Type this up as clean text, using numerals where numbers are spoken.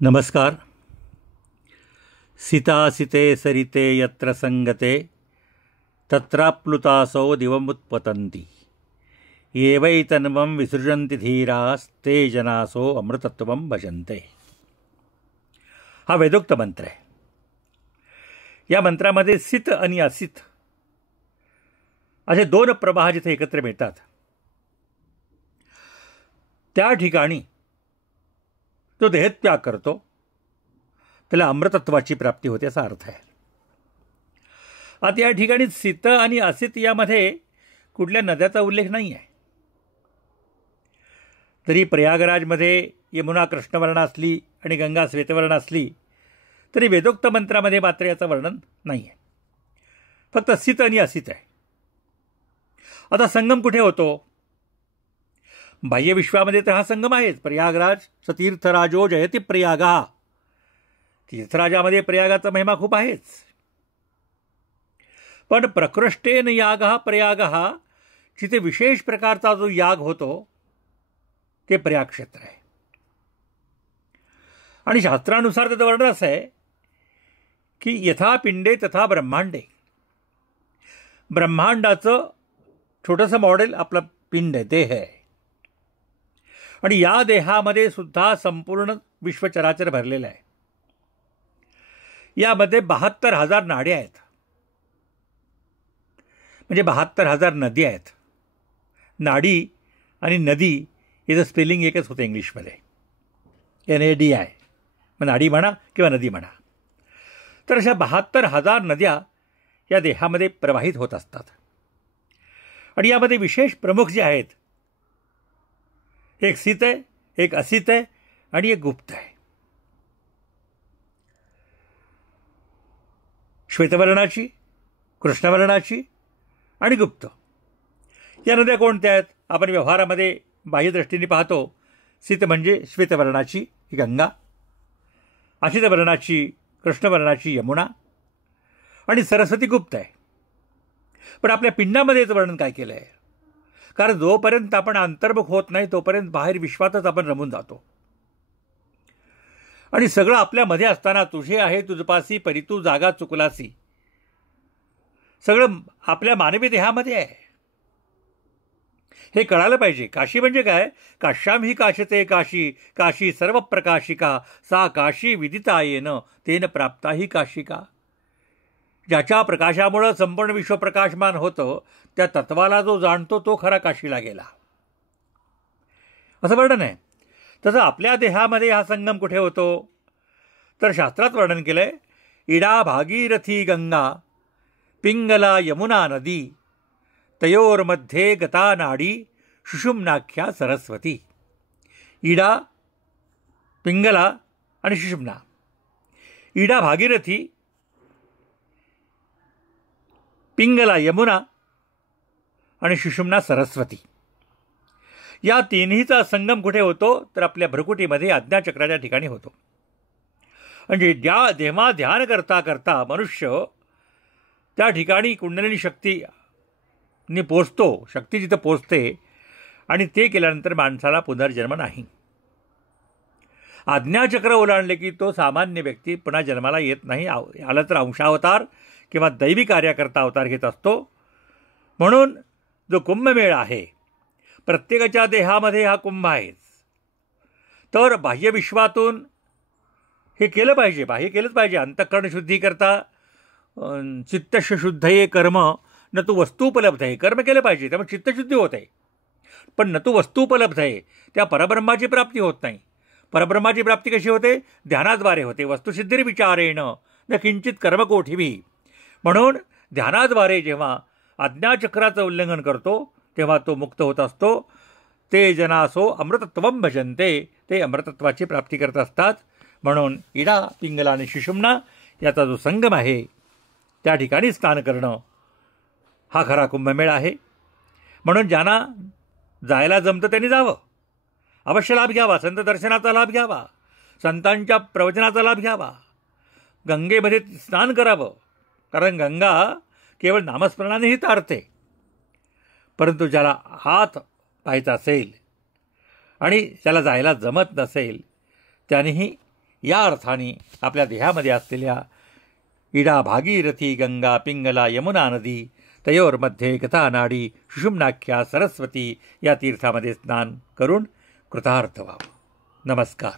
नमस्कार. सीता सीते सरिते यत्र संगते तत्राप्लुतासो दिवमुत्पतन्ति एवैतन्वं विसृजन्ति धीरास्ते जनासो अमृतत्वं भजन्ते. हा वेदोक्त मंत्र आहे. या मंत्रामध्ये सित आणि असित असे दोन प्रवाह जिथे एकत्र मिळतात त्या ठिकाणी तो देहत्याग करतो, त्याला अमृतत्वाची प्राप्ती होते असा अर्थ आहे. आता या ठिकाणी सीत आणि असित यामध्ये कुठल्या नद्याचा उल्लेख नाही आहे. तरी प्रयागराजमध्ये यमुना कृष्णवर्ण असली आणि गंगा श्वेतवर्ण असली तरी वेदोक्त मंत्रामध्ये मात्र याचं वर्णन नाही आहे. फक्त सीत आणि असित आहे. आता संगम कुठे होतो? बाह्य विश्वामध्ये तर हा संगम आहेच. प्रयागराज सतीर्थराजो जयती प्रयागा. तीर्थराजामध्ये प्रयागाचा महिमा खूप आहेच. पण प्रकृष्टेन याग प्रयाग जिथे विशेष प्रकारचा जो याग होतो ते प्रयाग क्षेत्र आहे. आणि शास्त्रानुसार त्याचं वर्णन असं आहे की यथा पिंडे तथा ब्रह्मांडे. ब्रह्मांडाचं छोटंसं मॉडेल आपलं पिंड आहे, देह आहे. आणि या देहामध्ये सुद्धा संपूर्ण विश्वचराचर भरलेलं आहे. यामध्ये 72,000 नाड्या आहेत, म्हणजे 72,000 नदी आहेत. नाडी आणि नदी याचं स्पेलिंग एकच होतं इंग्लिशमध्ये, NADI. मग नाडी म्हणा किंवा नदी म्हणा. तर अशा 72,000 नद्या या देहामध्ये प्रवाहित होत असतात. आणि यामध्ये विशेष प्रमुख जे आहेत, एक सीत आहे, एक असित आहे आणि एक गुप्त आहे. श्वेतवर्णाची, कृष्णवर्णाची आणि गुप्त या नद्या कोणत्या आहेत? आपण व्यवहारामध्ये बाह्यदृष्टीने पाहतो. सीत म्हणजे श्वेतवर्णाची ही गंगा, असितवर्णाची कृष्णवर्णाची यमुना आणि सरस्वती गुप्त आहे. पण आपल्या पिंडामध्ये याचं वर्णन काय केलं आहे? कारण जोपर्यंत आपण अंतर्मुख होत नाही तोपर्यंत बाहेर विश्वातच आपण रमून जातो. आणि सगळं आपल्यामध्ये असताना तुझे आहे तुझपासी परितू जागा चुकलासी, सगळं आपल्या मानवी देहामध्ये आहे. हे कळालं पाहिजे. काशी म्हणजे काय? काश्याम ही काशते काशी, काशी सर्व प्रकाशिका, सा काशी विदिता येन तेन प्राप्ता ही काशिका. ज्याच्या प्रकाशामुळं संपूर्ण विश्व प्रकाशमान होतं त्या तत्वाला जो जाणतो तो खरा काशीला गेला, असं वर्णन आहे. तसं आपल्या देहामध्ये हा संगम कुठे होतो? तर शास्त्रात वर्णन केलंय. इडा भागीरथी गंगा पिंगला यमुना नदी तयोर्मध्ये गता नाडी सुषुम्नाख्या सरस्वती. इडा, पिंगला आणि सुषुम्ना. इडा भागीरथी, पिंगला यमुना आणि सुषुम्ना सरस्वती या तिन्हीचा संगम कुठे होतो? तर आपल्या भ्रकुटीमध्ये आज्ञाचक्राच्या ठिकाणी होतो. म्हणजे जेव्हा ध्यान करता करता मनुष्य त्या ठिकाणी कुंडलिनी शक्तीने पोचतो, शक्ती जिथं पोचते आणि ते केल्यानंतर माणसाला पुनर्जन्म नाही. आज्ञाचक्र ओलांडले की तो सामान्य व्यक्ती पुन्हा जन्माला येत नाही. आला तर अंशावतार किंवा दैवी कार्याकर्ता अवतार घेत असतो. म्हणून जो कुंभमेळा आहे, प्रत्येकाच्या देहामध्ये हा कुंभ आहेच. तर बाह्य विश्वातून हे केलं पाहिजे, बाह्य केलंच पाहिजे. अंतःकरण शुद्धीकरता चित्तश शुद्धये कर्म न तू वस्तूपलब्ध आहे. कर्म केलं पाहिजे, त्यामुळे चित्तशुद्धी होत आहे. पण न तू वस्तूपलब्ध आहे, त्या परब्रह्माची प्राप्ती होत नाही. परब्रह्माची प्राप्ती कशी होते? ध्यानाद्वारे होते. वस्तुसिद्धी विचारेण न किंचित कर्मकोठीवी. म्हणून ध्यानाद्वारे जेव्हा आज्ञाचक्राचं उल्लंघन करतो तेव्हा तो मुक्त होत असतो. ते जनासो अमृतत्वं भजन्ते. ते अमृतत्वाची प्राप्ती करत असतात. म्हणून इडा, पिंगला आणि सुषुम्ना याचा जो संगम आहे त्या ठिकाणी स्नान करणं हा खरा कुंभमेळा आहे. म्हणून ज्यांना जायला जमतं त्यांनी जावं, अवश्य लाभ घ्यावा. संत दर्शनाचा लाभ घ्यावा, संतांच्या प्रवचनाचा लाभ घ्यावा, गंगेमध्ये स्नान करावं. कारण गंगा केवळ नामस्मरणानेही तारते. परंतु ज्याला हात पाहायचा असेल आणि त्याला जायला जमत नसेल त्यानेही या अर्थाने आपल्या देहामध्ये असलेल्या इडा भागीरथी गंगा पिंगला यमुना नदी तयोर्मध्ये गता नाडी सुषुम्नाख्या सरस्वती या तीर्थामध्ये स्नान करून कृतार्थ व्हावं. नमस्कार.